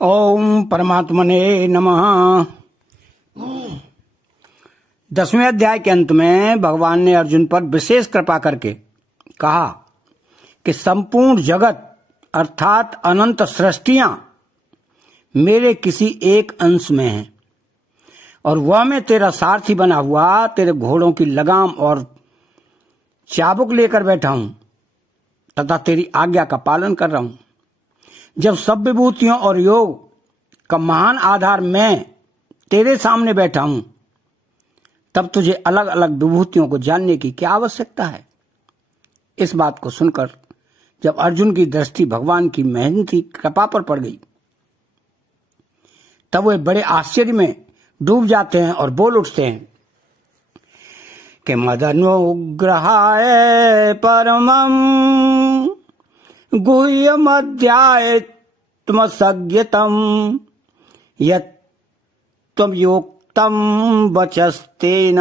ओम परमात्मने नमः। 10वें अध्याय के अंत में भगवान ने अर्जुन पर विशेष कृपा करके कहा कि संपूर्ण जगत अर्थात अनंत सृष्टियां मेरे किसी एक अंश में हैं और वह मैं तेरा सारथी बना हुआ तेरे घोड़ों की लगाम और चाबुक लेकर बैठा हूं तथा तेरी आज्ञा का पालन कर रहा हूं। जब सब विभूतियों और योग का महान आधार मैं तेरे सामने बैठा हूं तब तुझे अलग अलग विभूतियों को जानने की क्या आवश्यकता है। इस बात को सुनकर जब अर्जुन की दृष्टि भगवान की मेहनती कृपा पर पड़ गई तब वे बड़े आश्चर्य में डूब जाते हैं और बोल उठते हैं कि मदनुग्रहाय परमं गुह्यमध्यात्मसंज्ञितं यत् त्वं योक्तं वचस्तेन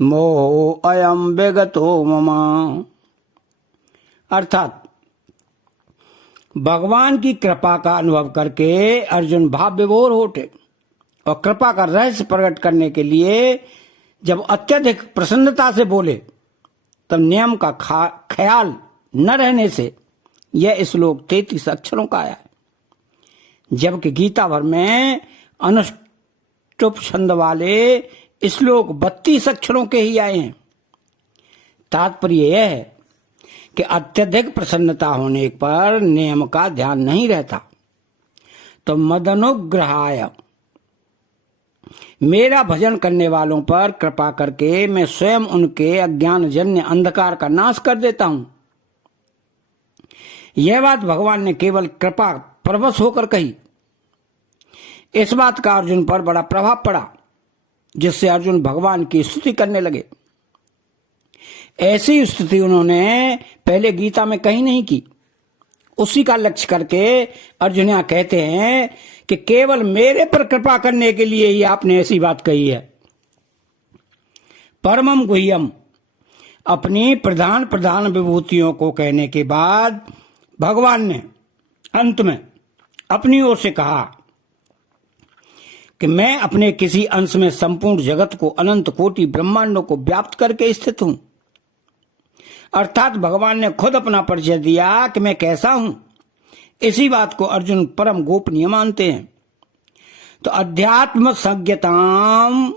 मोऽयं विगतो मम। अर्थात भगवान की कृपा का अनुभव करके अर्जुन भाव विभोर हो उठे और कृपा का रहस्य प्रकट करने के लिए जब अत्यधिक प्रसन्नता से बोले तब नियम का ख्याल न रहने से यह श्लोक 33 अक्षरों का आया है, जबकि गीता भर में अनुष्टुप छंद वाले श्लोक 32 अक्षरों के ही आए हैं। तात्पर्य यह है कि अत्यधिक प्रसन्नता होने पर नियम का ध्यान नहीं रहता तो मदनुग्रहाय मेरा भजन करने वालों पर कृपा करके मैं स्वयं उनके अज्ञानजन्य अंधकार का नाश कर देता हूं। यह बात भगवान ने केवल कृपा परवश होकर कही। इस बात का अर्जुन पर बड़ा प्रभाव पड़ा जिससे अर्जुन भगवान की स्तुति करने लगे। ऐसी स्तुति उन्होंने पहले गीता में कहीं नहीं की। उसी का लक्ष्य करके अर्जुन यहां कहते हैं कि केवल मेरे पर कृपा करने के लिए ही आपने ऐसी बात कही है। परमम गुह्यम अपनी प्रधान प्रधान विभूतियों को कहने के बाद भगवान ने अंत में अपनी ओर से कहा कि मैं अपने किसी अंश में संपूर्ण जगत को अनंत कोटि ब्रह्मांडों को व्याप्त करके स्थित हूं। अर्थात भगवान ने खुद अपना परिचय दिया कि मैं कैसा हूं। इसी बात को अर्जुन परम गोपनीय मानते हैं। तो अध्यात्म संज्ञताम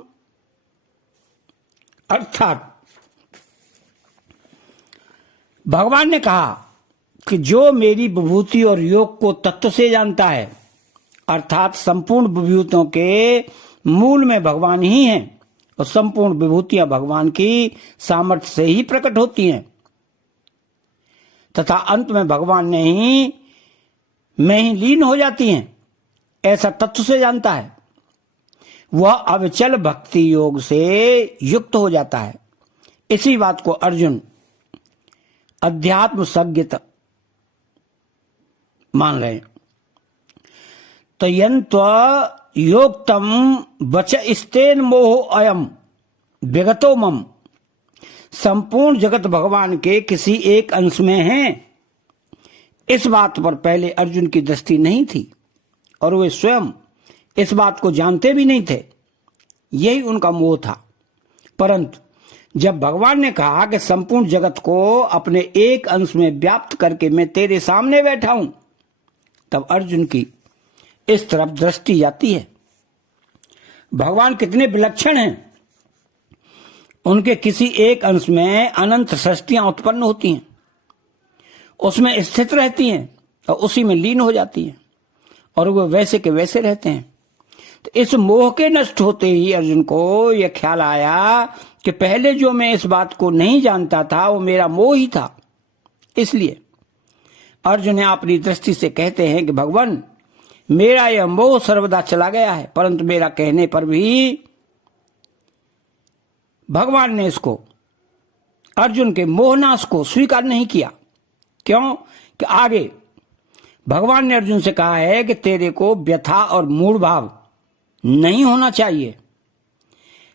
अर्थात भगवान ने कहा कि जो मेरी विभूति और योग को तत्व से जानता है अर्थात संपूर्ण विभूतियों के मूल में भगवान ही हैं और संपूर्ण विभूतियां भगवान की सामर्थ्य से ही प्रकट होती हैं तथा अंत में भगवान ने ही में ही लीन हो जाती हैं, ऐसा तत्व से जानता है। वह अविचल भक्ति योग से युक्त हो जाता है। इसी बात को अर्जुन अध्यात्म संज्ञित मान रहे हैं। तो यंत्व योक्तम वच स्तेन मोह अयम विगतो मम। संपूर्ण जगत भगवान के किसी एक अंश में है, इस बात पर पहले अर्जुन की दृष्टि नहीं थी और वे स्वयं इस बात को जानते भी नहीं थे। यही उनका मोह था। परंतु जब भगवान ने कहा कि संपूर्ण जगत को अपने एक अंश में व्याप्त करके मैं तेरे सामने बैठा हूं तब अर्जुन की इस तरफ दृष्टि जाती है। भगवान कितने विलक्षण हैं। उनके किसी एक अंश में अनंत सृष्टियां उत्पन्न होती हैं, उसमें स्थित रहती हैं और उसी में लीन हो जाती हैं और वे वैसे के वैसे रहते हैं। तो इस मोह के नष्ट होते ही अर्जुन को यह ख्याल आया कि पहले जो मैं इस बात को नहीं जानता था वो मेरा मोह ही था। इसलिए अर्जुन अपनी दृष्टि से कहते हैं कि भगवान मेरा यह मोह सर्वदा चला गया है, परंतु मेरा कहने पर भी भगवान ने इसको अर्जुन के मोहनाश को स्वीकार नहीं किया। क्यों कि आगे भगवान ने अर्जुन से कहा है कि तेरे को व्यथा और मूढ़ भाव नहीं होना चाहिए।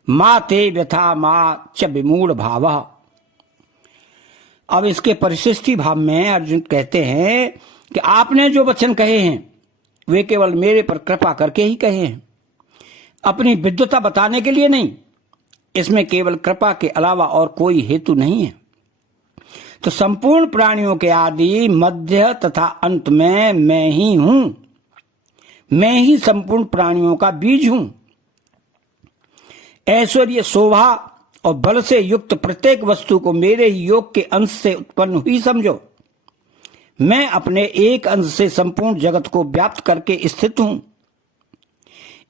मां ते व्यथा मां च विमूढ़ भाव। अब इसके परिशिष्टि भाव में अर्जुन कहते हैं कि आपने जो वचन कहे हैं वे केवल मेरे पर कृपा करके ही कहे हैं, अपनी विद्वता बताने के लिए नहीं। इसमें केवल कृपा के अलावा और कोई हेतु नहीं है। तो संपूर्ण प्राणियों के आदि, मध्य तथा अंत में मैं ही हूं। मैं ही संपूर्ण प्राणियों का बीज हूं। ऐश्वर्य, शोभा और बल से युक्त प्रत्येक वस्तु को मेरे ही योग के अंश से उत्पन्न हुई समझो। मैं अपने एक अंश से संपूर्ण जगत को व्याप्त करके स्थित हूं।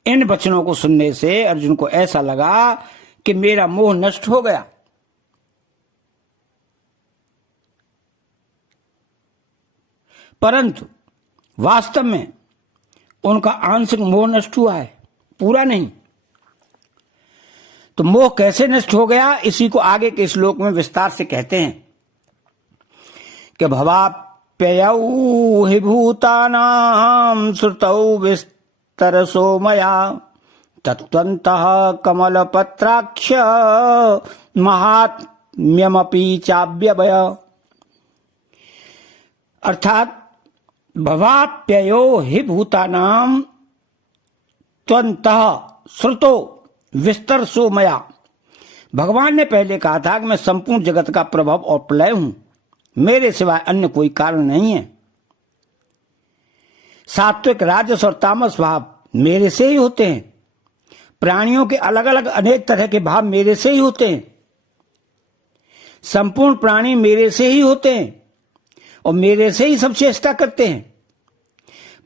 इन वचनों को सुनने से अर्जुन को ऐसा लगा कि मेरा मोह नष्ट हो गया। परंतु वास्तव में उनका आंशिक मोह नष्ट हुआ है, पूरा नहीं। तो मोह कैसे नष्ट हो गया, इसी को आगे के श्लोक में विस्तार से कहते हैं कि भवाप्ययौ हि भूतानां श्रुतौ विस्तरसो मया तत्त्वन्तः कमलपत्राक्ष महात्म्यमपि चाव्यवय। अर्थात भवाप्ययो हि भूतानां त्वन्तः श्रुतो विस्तरसो मया। भगवान ने पहले कहा था कि मैं संपूर्ण जगत का प्रभाव और प्रलय हूं, मेरे सिवाय अन्य कोई कारण नहीं है। सात्विक, राजस और तामस भाव मेरे से ही होते हैं। प्राणियों के अलग अलग अनेक तरह के भाव मेरे से ही होते हैं। संपूर्ण प्राणी मेरे से ही होते हैं और मेरे से ही सब चेष्टा करते हैं।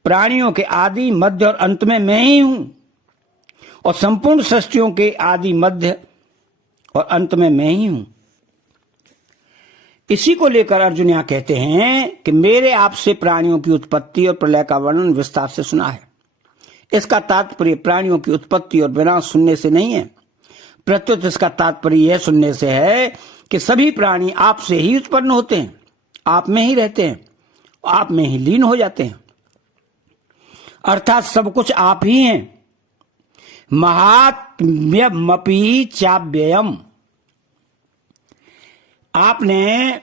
प्राणियों के आदि, मध्य और अंत में मैं ही हूं और संपूर्ण सृष्टियों के आदि, मध्य और अंत में मैं ही हूं। इसी को लेकर अर्जुन यहां कहते हैं कि मेरे आपसे प्राणियों की उत्पत्ति और प्रलय का वर्णन विस्तार से सुना है। इसका तात्पर्य प्राणियों की उत्पत्ति और विनाश सुनने से नहीं है, प्रत्युत इसका तात्पर्य यह सुनने से है कि सभी प्राणी आपसे ही उत्पन्न होते हैं, आप में ही रहते हैं, आप में ही लीन हो जाते हैं। अर्थात सब कुछ आप ही हैं। महात्म्यमपि चाव्ययम्। आपने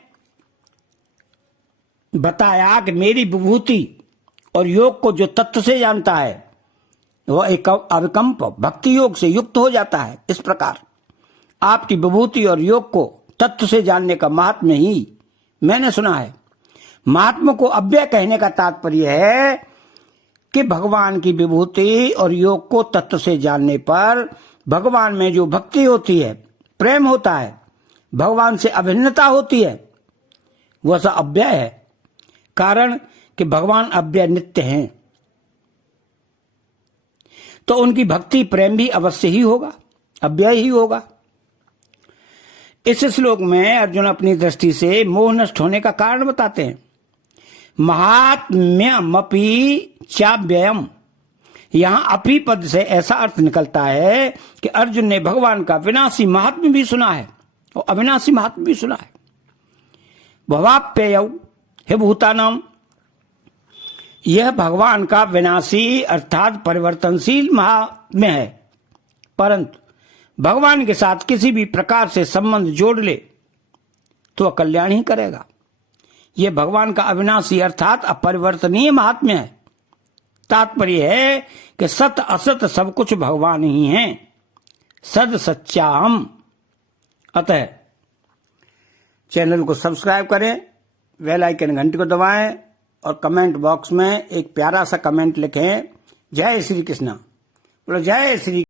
बताया कि मेरी विभूति और योग को जो तत्व से जानता है वह एक अविकंप भक्ति योग से युक्त हो जाता है। इस प्रकार आपकी विभूति और योग को तत्व से जानने का महात्म्य ही मैंने सुना है। महात्मा को अव्यय कहने का तात्पर्य है कि भगवान की विभूति और योग को तत्व से जानने पर भगवान में जो भक्ति होती है, प्रेम होता है, भगवान से अभिन्नता होती है, वह सब अव्यय है। कारण कि भगवान अव्यय नित्य हैं, तो उनकी भक्ति प्रेम भी अवश्य ही होगा, अव्यय ही होगा। इस श्लोक में अर्जुन अपनी दृष्टि से मोह नष्ट होने का कारण बताते हैं। महात्म्यमपि चाव्ययम्, यहां अपि पद से ऐसा अर्थ निकलता है कि अर्जुन ने भगवान का विनाशी महात्म्य भी सुना है और अविनाशी महात्म्य भी सुना है। भवाप्ययौ हे भूतानाम, यह भगवान का विनाशी अर्थात परिवर्तनशील महात्म्य है, परंतु भगवान के साथ किसी भी प्रकार से संबंध जोड़ ले तो कल्याण ही करेगा। यह भगवान का अविनाशी अर्थात अपरिवर्तनीय महात्म्य है। तात्पर्य है कि सत असत सब कुछ भगवान ही हैं, सद सच्चा हम। अतः चैनल को सब्सक्राइब करें, बेल आइकन घंटी को दबाएं और कमेंट बॉक्स में एक प्यारा सा कमेंट लिखें। जय श्री कृष्ण। बोलो जय श्री